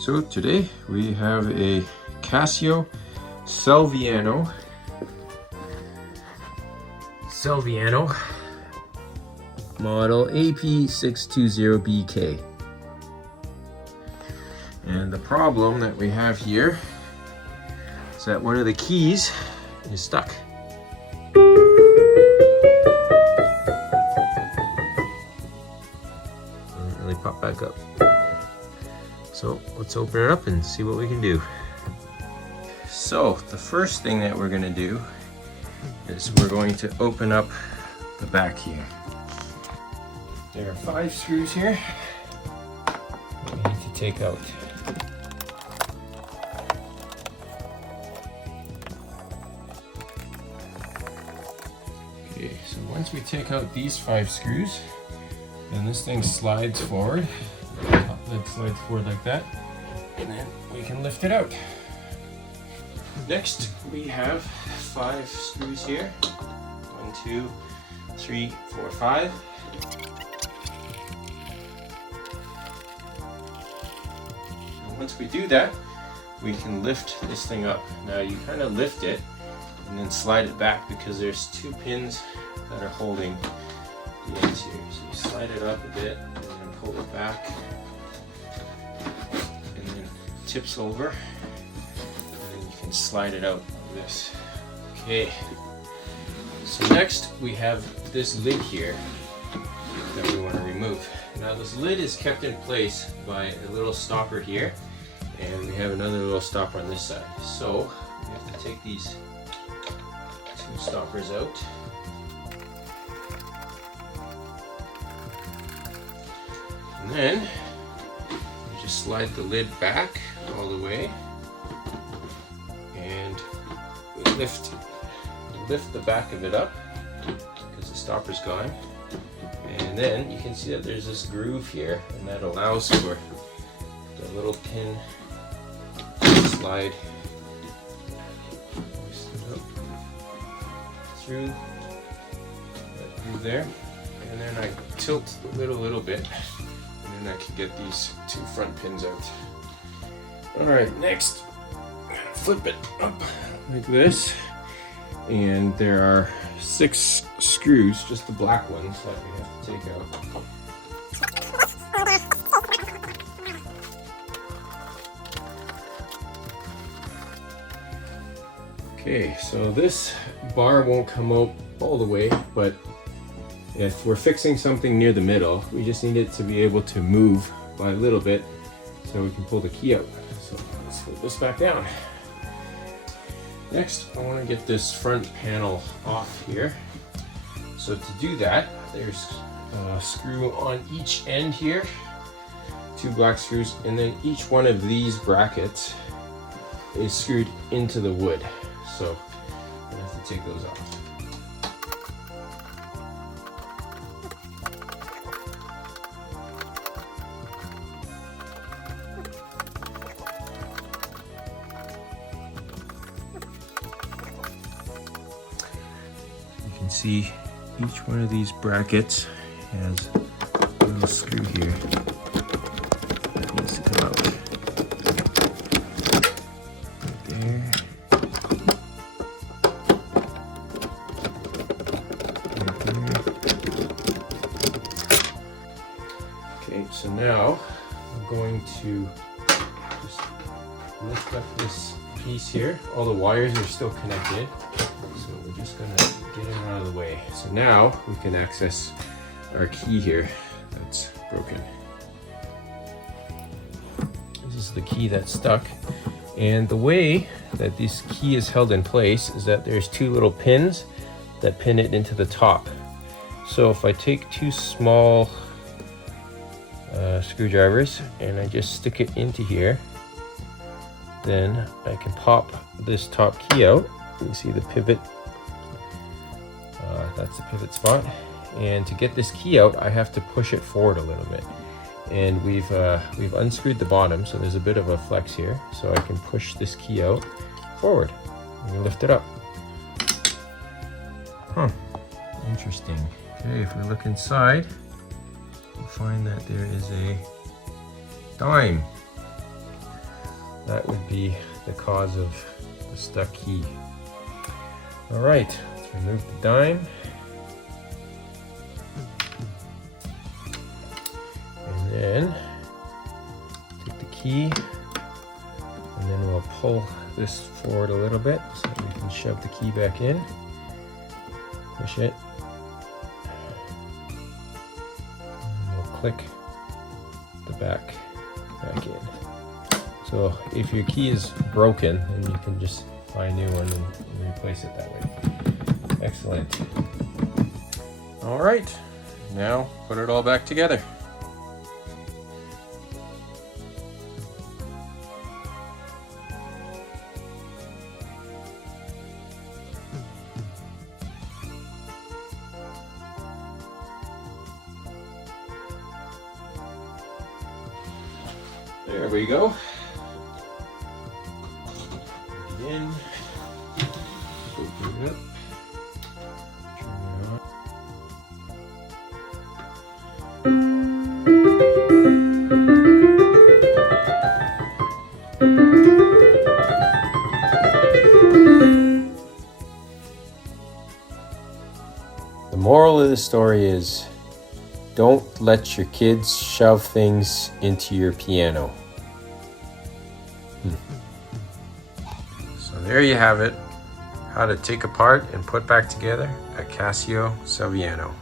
So today we have a Casio Celviano model AP620BK. And the problem that we have here is that one of the keys is stuck. Doesn't really pop back up. So let's open it up and see what we can do. So the first thing that we're going to do is we're going to open up the back here. There are 5 screws here we need to take out. Okay, so once we take out these 5 screws, then this thing slides forward. Top lid slides forward like that, and then we can lift it out. Next, we have 5 screws here. 1, 2, 3, 4, 5. And once we do that, we can lift this thing up. Now you kind of lift it and then slide it back because there's 2 pins that are holding the ends here. So you slide it up a bit and then pull it back. And then it tips over. And then you can slide it out like this. Okay. So next we have this lid here that we want to remove. Now this lid is kept in place by a little stopper here. And we have another little stopper on this side. So we have to take these 2 stoppers out. And then you just slide the lid back all the way and we lift the back of it up because the stopper's gone. And then you can see that there's this groove here, and that allows for the little pin to slide through that groove there. And then I tilt the lid a little bit, and then I can get these 2 front pins out. Alright, next, I'm gonna flip it up like this. And there are 6 screws, just the black ones, that we have to take out. Okay, so this bar won't come out all the way, but if we're fixing something near the middle, we just need it to be able to move by a little bit so we can pull the key out. So let's put this back down. Next, I want to get this front panel off here. So to do that, there's a screw on each end here, 2 black screws, and then each one of these brackets is screwed into the wood. So I have to take those off. See, each one of these brackets has a little screw here that needs to come out. Right there. Right there. Okay, so now I'm going to just lift up this piece here. All the wires are still connected, so we're just gonna get it out of the way. So now we can access our key here that's broken. This is the key that's stuck. And the way that this key is held in place is that there's 2 little pins that pin it into the top. So if I take 2 small screwdrivers and I just stick it into here, then I can pop this top key out. You can see the pivot. That's the pivot spot, and to get this key out I have to push it forward a little bit, and we've unscrewed the bottom, so there's a bit of a flex here, so I can push this key out forward and lift it up. Interesting. Okay, if we look inside, we'll find that there is a dime. that would be the cause of the stuck key. All right, let's remove the dime. And then take the key, and then we'll pull this forward a little bit so that we can shove the key back in. Push it. And we'll click the back in. So if your key is broken, then you can just buy a new one and replace it that way. Excellent. All right, now put it all back together. There we go. In. Open it up. Turn it on. The moral of the story is, don't let your kids shove things into your piano. So there you have it, how to take apart and put back together a Casio Celviano.